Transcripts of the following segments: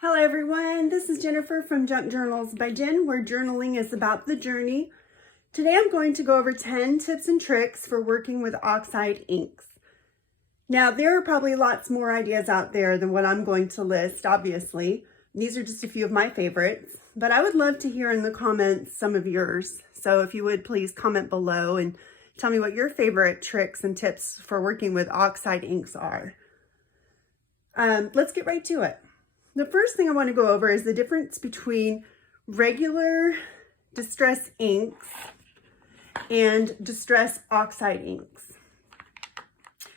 Hello everyone, this is Jennifer from Junk Journals by Jen, where journaling is about the journey. Today I'm going to go over 10 tips and tricks for working with oxide inks. Now there are probably lots more ideas out there than what I'm going to list, obviously. These are just a few of my favorites, but I would love to hear in the comments some of yours. So if you would please comment below and tell me what your favorite tricks and tips for working with oxide inks are. Let's get right to it. The first thing I want to go over is the difference between regular Distress inks and Distress Oxide inks.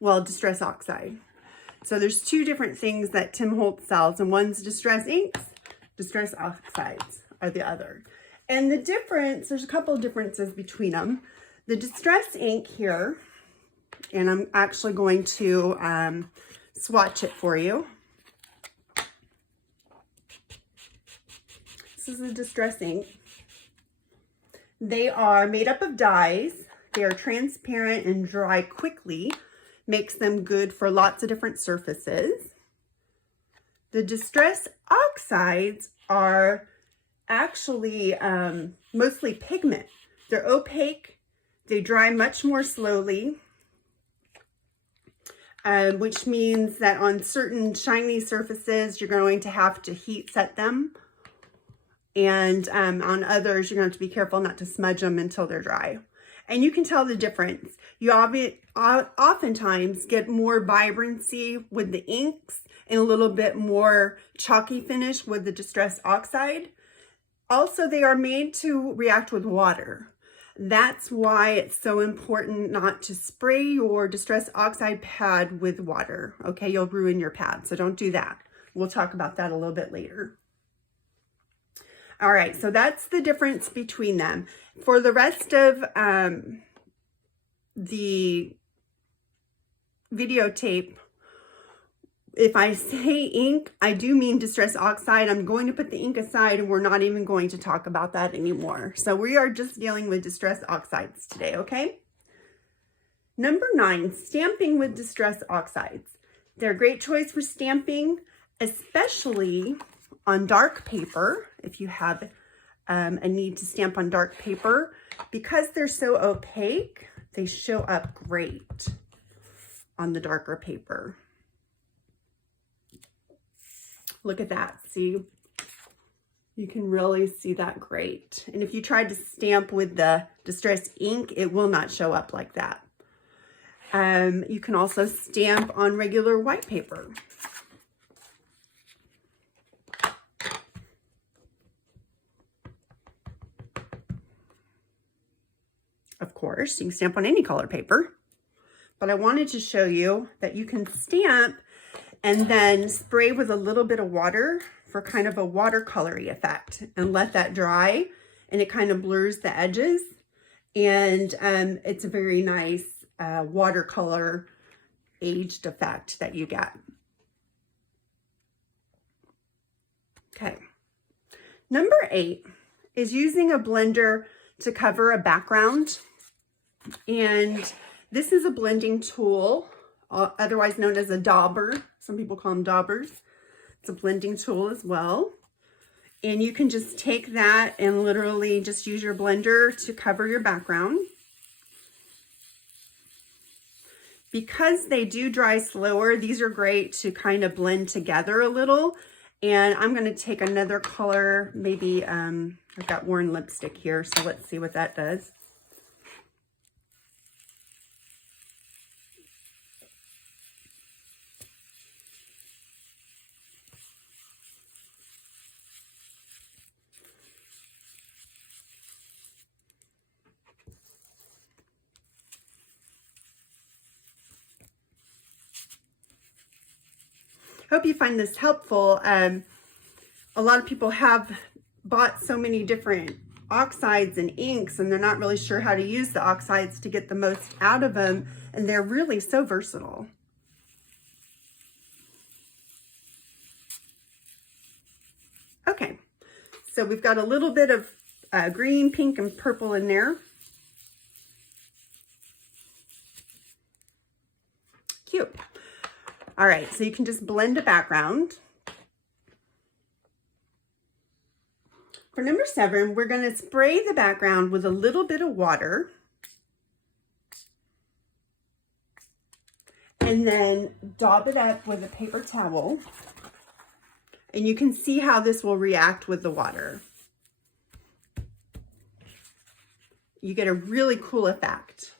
Well, Distress Oxide. So there's two different things that Tim Holtz sells, and one's Distress inks, Distress Oxides are the other. And the difference, there's a couple of differences between them. The Distress ink here, and I'm actually going to swatch it for you. This is a Distress ink. They are made up of dyes. They are transparent and dry quickly. Makes them good for lots of different surfaces. The Distress Oxides are actually mostly pigment. They're opaque. They dry much more slowly, which means that on certain shiny surfaces, you're going to have to heat set them. And on others, you're going to have to be careful not to smudge them until they're dry. And you can tell the difference. You oftentimes get more vibrancy with the inks and a little bit more chalky finish with the Distress Oxide. Also, they are made to react with water. That's why it's so important not to spray your Distress Oxide pad with water. Okay, you'll ruin your pad, so don't do that. We'll talk about that a little bit later. All right, so that's the difference between them. For the rest of the videotape, if I say ink, I do mean Distress Oxide. I'm going to put the ink aside and we're not even going to talk about that anymore. So we are just dealing with Distress Oxides today, okay? Number 9, stamping with Distress Oxides. They're a great choice for stamping, especially on dark paper, if you have a need to stamp on dark paper. Because they're so opaque, they show up great on the darker paper. Look at that, see? You can really see that great. And if you tried to stamp with the Distress ink, it will not show up like that. You can also stamp on regular white paper. Of course, you can stamp on any color paper, but I wanted to show you that you can stamp and then spray with a little bit of water for kind of a watercolory effect and let that dry, and it kind of blurs the edges, and it's a very nice watercolor aged effect that you get. Okay, number 8 is using a blender to cover a background. And this is a blending tool, otherwise known as a dauber. Some people call them daubers. It's a blending tool as well. And you can just take that and literally just use your blender to cover your background. Because they do dry slower, these are great to kind of blend together a little. And I'm going to take another color, maybe I've got worn lipstick here, so let's see what that does. Hope you find this helpful. A lot of people have bought so many different oxides and inks, and they're not really sure how to use the oxides to get the most out of them, and they're really so versatile. Okay, so we've got a little bit of green, pink, and purple in there. Cute. All right, so you can just blend a background. For number 7, we're going to spray the background with a little bit of water. And then dab it up with a paper towel. And you can see how this will react with the water. You get a really cool effect.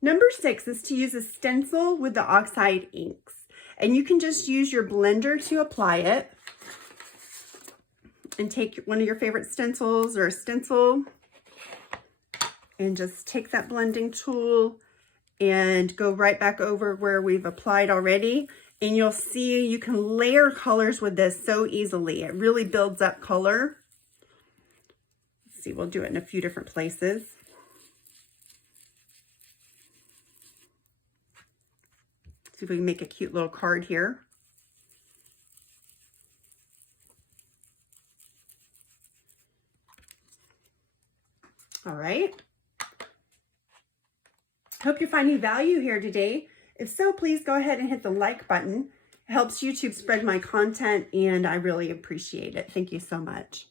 Number 6 is to use a stencil with the oxide inks. And you can just use your blender to apply it. And take one of your favorite stencils or a stencil. And just take that blending tool and go right back over where we've applied already. And you'll see you can layer colors with this so easily. It really builds up color. Let's see, we'll do it in a few different places. See if we can make a cute little card here. All right. Hope you're finding value here today. If so, please go ahead and hit the like button. It helps YouTube spread my content, and I really appreciate it. Thank you so much.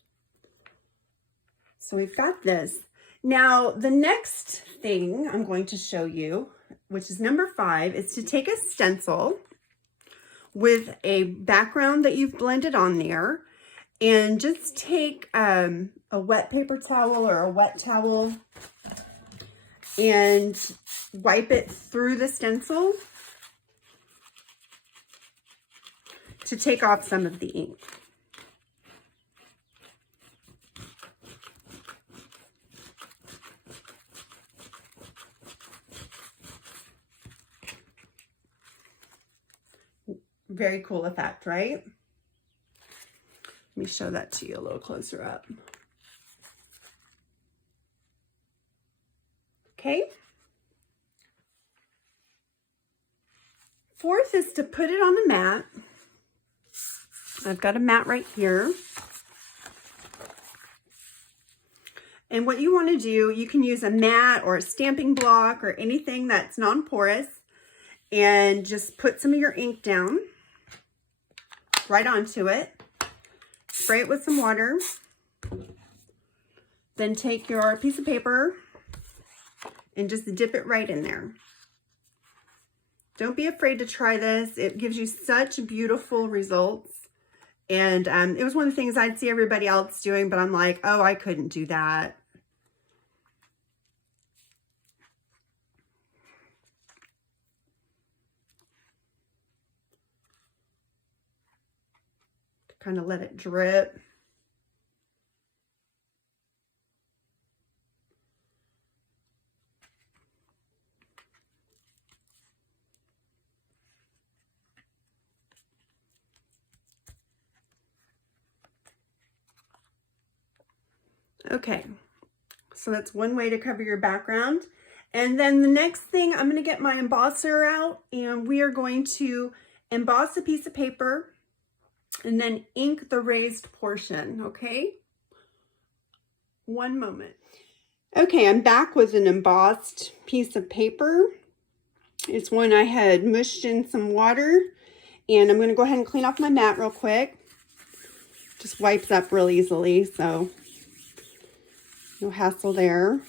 So we've got this. Now, the next thing I'm going to show you, which is number 5, is to take a stencil with a background that you've blended on there, and just take a wet paper towel or a wet towel and wipe it through the stencil to take off some of the ink. Very cool effect, right? Let me show that to you a little closer up. Okay. 4th is to put it on the mat. I've got a mat right here. And what you want to do, you can use a mat or a stamping block or anything that's non-porous, and just put some of your ink down right onto it. Spray it with some water. Then take your piece of paper and just dip it right in there. Don't be afraid to try this. It gives you such beautiful results. And it was one of the things I'd see everybody else doing, but I'm like, oh, I couldn't do that. Kind of let it drip. Okay, so that's one way to cover your background. And then the next thing, I'm going to get my embosser out, and we are going to emboss a piece of paper and then ink the raised portion, okay? One moment. Okay, I'm back with an embossed piece of paper. It's one I had mushed in some water, and I'm going to go ahead and clean off my mat real quick. Just wipes up real easily, so no hassle there.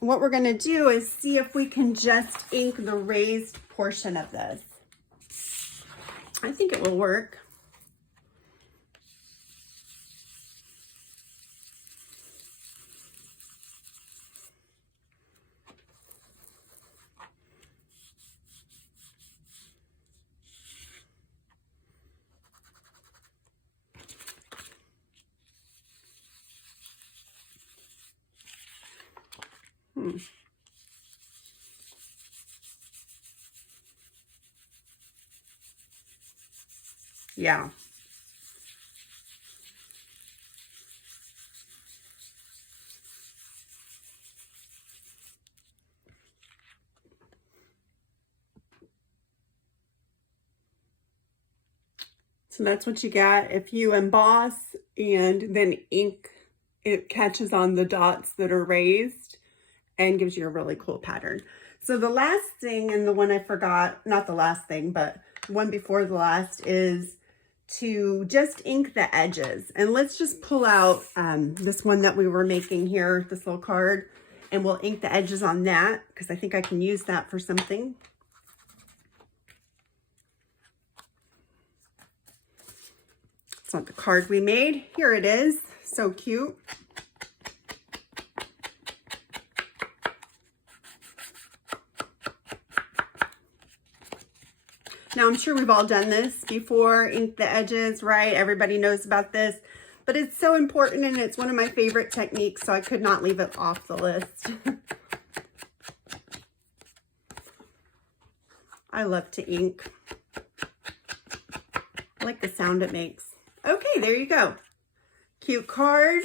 What we're going to do is see if we can just ink the raised portion of this. I think it will work. Yeah. So that's what you got. If you emboss and then ink, it catches on the dots that are raised and gives you a really cool pattern. So the last thing, and the one I forgot, not the last thing, but one before the last, is to just ink the edges. And let's just pull out this one that we were making here, this little card, and we'll ink the edges on that because I think I can use that for something. It's not the card we made. Here it is. So cute. Now, I'm sure we've all done this before, ink the edges, right? Everybody knows about this, but it's so important and it's one of my favorite techniques, so I could not leave it off the list. I love to ink. I like the sound it makes. Okay, there you go. Cute card.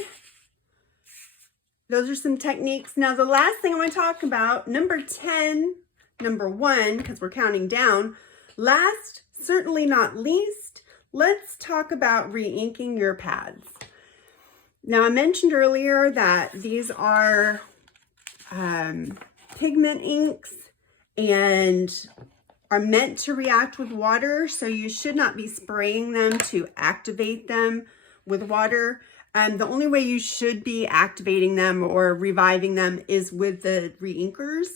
Those are some techniques. Now, the last thing I want to talk about, number 10, number 1, because we're counting down. Last, certainly not least, let's talk about re-inking your pads. Now, I mentioned earlier that these are pigment inks and are meant to react with water, so you should not be spraying them to activate them with water. The only way you should be activating them or reviving them is with the re-inkers.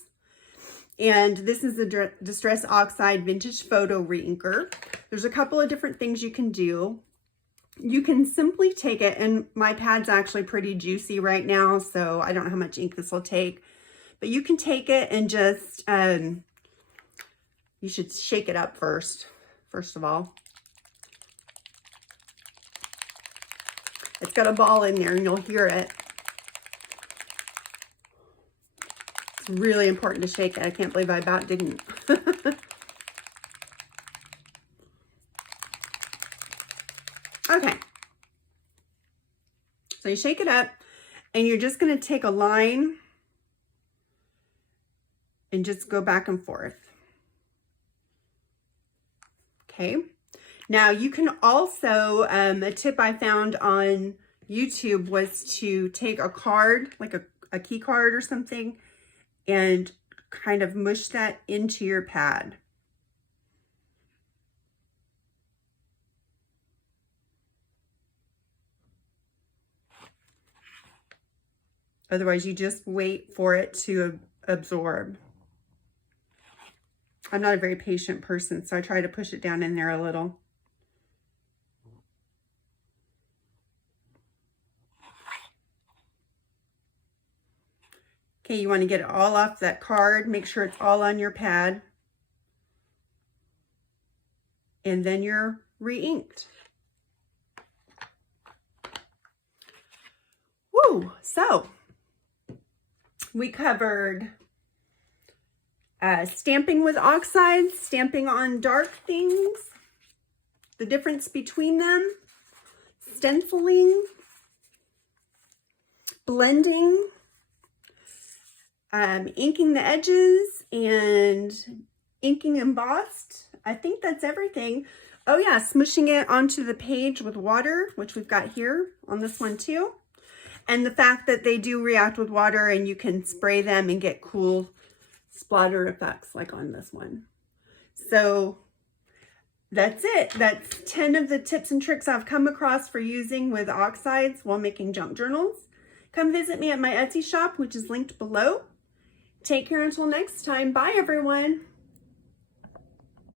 And this is the Distress Oxide Vintage Photo Re-Inker. There's a couple of different things you can do. You can simply take it, and my pad's actually pretty juicy right now, so I don't know how much ink this will take. But you can take it and just, you should shake it up first of all. It's got a ball in there and you'll hear it. It's really important to shake it. I can't believe I about didn't. Okay. So you shake it up and you're just going to take a line and just go back and forth. Okay. Now you can also, a tip I found on YouTube was to take a card, like a key card or something, and kind of mush that into your pad. Otherwise, you just wait for it to absorb. I'm not a very patient person, so I try to push it down in there a little. Okay, you want to get it all off that card. Make sure it's all on your pad. And then you're re-inked. Woo! So, we covered stamping with oxides, stamping on dark things, the difference between them, stenciling, blending, inking the edges, and inking embossed. I think that's everything. Oh yeah, smushing it onto the page with water, which we've got here on this one too. And the fact that they do react with water and you can spray them and get cool splatter effects like on this one. So that's it. That's 10 of the tips and tricks I've come across for using with oxides while making junk journals. Come visit me at my Etsy shop, which is linked below. Take care until next time. Bye, everyone.